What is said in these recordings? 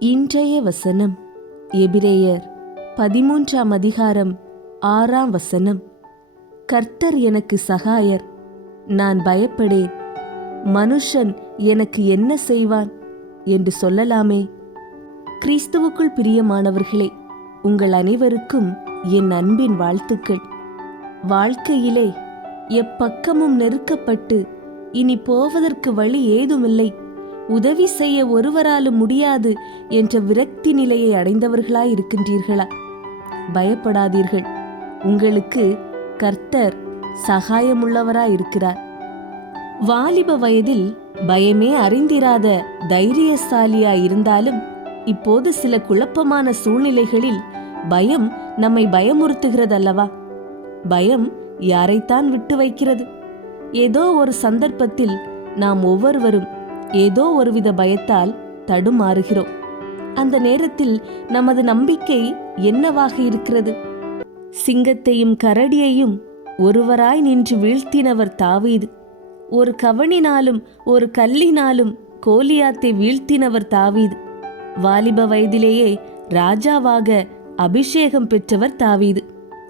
இன்றைய வசனம். எபிரேயர் பதிமூன்றாம் அதிகாரம் ஆறாம் வசனம். கர்த்தர் எனக்கு சகாயர் நான் பயப்படேன். மனுஷன் எனக்கு என்ன செய்வான் என்று சொல்லலாமே. கிறிஸ்துவுக்குள் பிரியமானவர்களே உங்கள் அனைவருக்கும் என் அன்பின் வாழ்த்துக்கள். வாழ்க்கையிலே எப்பக்கமும் நெருக்கப்பட்டு இனி போவதற்கு வழி ஏதுமில்லை. உதவி செய்ய ஒருவராலும் முடியாது என்ற விரக்தி நிலையை அடைந்தவர்களாய் இருக்கின்றீர்களா பயப்படாதீர்கள். உங்களுக்கு கர்த்தர் சகாயமுள்ளவராய் இருக்கிறார் வாலிப வயதில் பயமே அறிந்திராத தைரியசாலியாய் இருந்தாலும் இப்போது சில குழப்பமான சூழ்நிலைகளில் பயம் நம்மை பயமுறுத்துகிறதல்லவா? பயம் யாரைத்தான் விட்டு வைக்கிறது? ஏதோ ஒரு சந்தர்ப்பத்தில் நாம் ஒவ்வொருவரும் ஏதோ ஒருவித பயத்தால் தடுமாறுகிறோம். அந்த நேரத்தில் நமது நம்பிக்கை என்னவாக இருக்கிறது? சிங்கத்தையும் கரடியையும் ஒருவராய் நின்று வீழ்த்தினவர் தாவீது. ஒரு கவனினாலும் ஒரு கல்லினாலும் கோலியாத்தை வீழ்த்தினவர் தாவீது. வாலிப வயதிலேயே ராஜாவாக அபிஷேகம் பெற்றவர் தாவீது.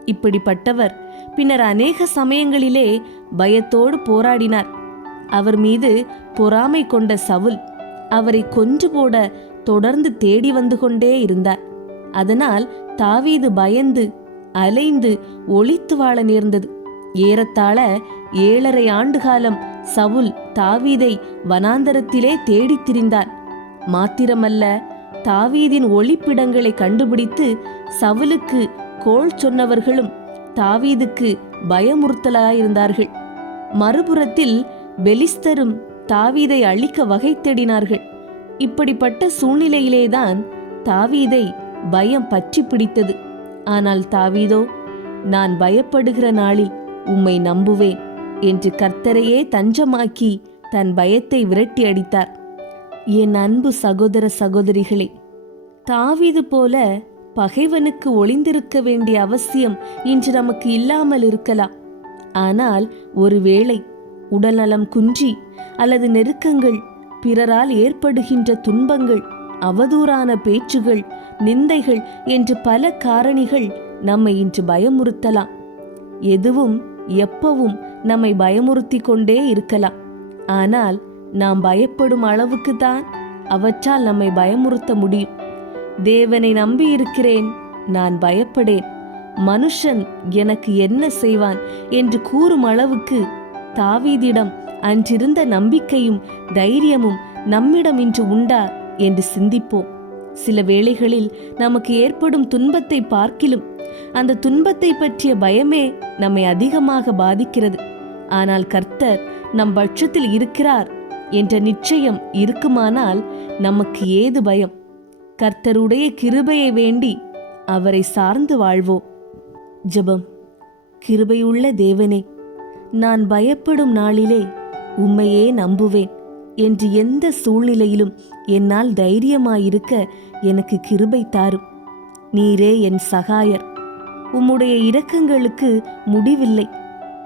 இப்படிப்பட்டவர் பின்னர் அநேக சமயங்களிலே பயத்தோடு போராடினார். அவர் மீது பொறாமை கொண்ட சவுல் அவரை கொன்று போட தொடர்ந்து தேடி வந்து கொண்டே இருந்தார். அதனால் தாவீது பயந்து அலைந்து ஒளித்து வாழ நேர்ந்தது. ஏறத்தாழ ஏழரை ஆண்டு காலம் சவுல் தாவீதை வனாந்தரத்திலே தேடித் திரிந்தான் மாத்திரமல்ல தாவீதின் ஒளிப்பிடங்களை கண்டுபிடித்து சவுலுக்கு கோள் சொன்னவர்களும் தாவீதுக்கு பயமுறுத்தலாயிருந்தார்கள். மறுபுறத்தில் பெலிஸ்தரும் தாவீதை அழிக்க வகை தேடினார்கள் இப்படிப்பட்ட சூழ்நிலையிலேதான் தாவீதை பயம் பற்றி பிடித்தது. ஆனால் தாவீதோ நான் பயப்படுகிற நாளில் உம்மை நம்புவேன் என்று கர்த்தரையே தஞ்சமாக்கி தன் பயத்தை விரட்டி அடித்தார். என் அன்பு சகோதர சகோதரிகளே தாவீது போல பகைவனுக்கு ஒளிந்திருக்க வேண்டிய அவசியம் இன்று நமக்கு இல்லாமல் இருக்கலாம். ஆனால் ஒருவேளை உடல்நலம் குன்றி அல்லது நெருக்கங்கள் பிறரால் ஏற்படுகின்ற துன்பங்கள் அவதூறான பேச்சுகள் நிந்தைகள் என்று பல காரணிகள் நம்மை இன்று பயமுறுத்தலாம். எதுவும் எப்பவும் நம்மை பயமுறுத்தி கொண்டே இருக்கலாம். ஆனால் நாம் பயப்படும் அளவுக்கு தான் அவற்றால் நம்மை பயமுறுத்த முடியும். தேவனை நம்பி இருக்கிறேன் நான் பயப்படேன். மனுஷன் எனக்கு என்ன செய்வான் என்று கூறும் அளவுக்கு தாவீதிடம் அன்றிருந்த நம்பிக்கையும் தைரியமும் நம்மிடம் இன்று உண்டா என்று சிந்திப்போம். சில வேளைகளில் நமக்கு ஏற்படும் துன்பத்தை பார்க்கிலும் அந்த துன்பத்தை பற்றிய பயமே நம்மை அதிகமாக பாதிக்கிறது. ஆனால் கர்த்தர் நம் பட்சத்தில் இருக்கிறார் என்ற நிச்சயம் இருக்குமானால் நமக்கு ஏது பயம்? கர்த்தருடைய கிருபையை வேண்டி அவரை சார்ந்து வாழ்வோம். ஜெபம். கிருபையுள்ள தேவனே நான் பயப்படும் நாளிலே உம்மையே நம்புவேன். என்று எந்த சூழ்நிலையிலும் என்னால் தைரியமாயிருக்க எனக்கு கிருபை தாரும். நீரே என் சகாயர். உம்முடைய இரக்கங்களுக்கு முடிவில்லை.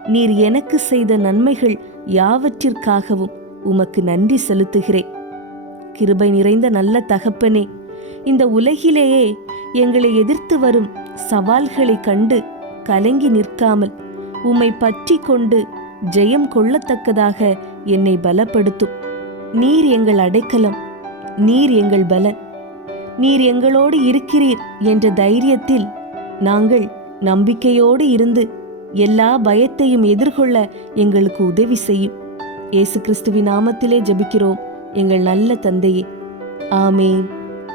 நீர் எனக்கு செய்த நன்மைகள் யாவற்றிற்காகவும் உமக்கு நன்றி செலுத்துகிறேன். கிருபை நிறைந்த நல்ல தகப்பனே இந்த உலகிலேயே எங்களை எதிர்த்து வரும் சவால்களை கண்டு கலங்கி நிற்காமல் உம்மை பற்றி கொண்டு ஜெயம் கொள்ளத்தக்கதாக என்னை பலப்படுத்தும் நீர் எங்கள் அடைக்கலம் நீர் எங்கள் பலன். நீர் எங்களோடு இருக்கிறீர் என்ற தைரியத்தில் நாங்கள் நம்பிக்கையோடு இருந்து எல்லா பயத்தையும் எதிர்கொள்ள எங்களுக்கு உதவி செய்யும். இயேசு கிறிஸ்துவின் நாமத்திலே ஜபிக்கிறோம் எங்கள் நல்ல தந்தையே. ஆமேன்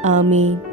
ஆமேன்.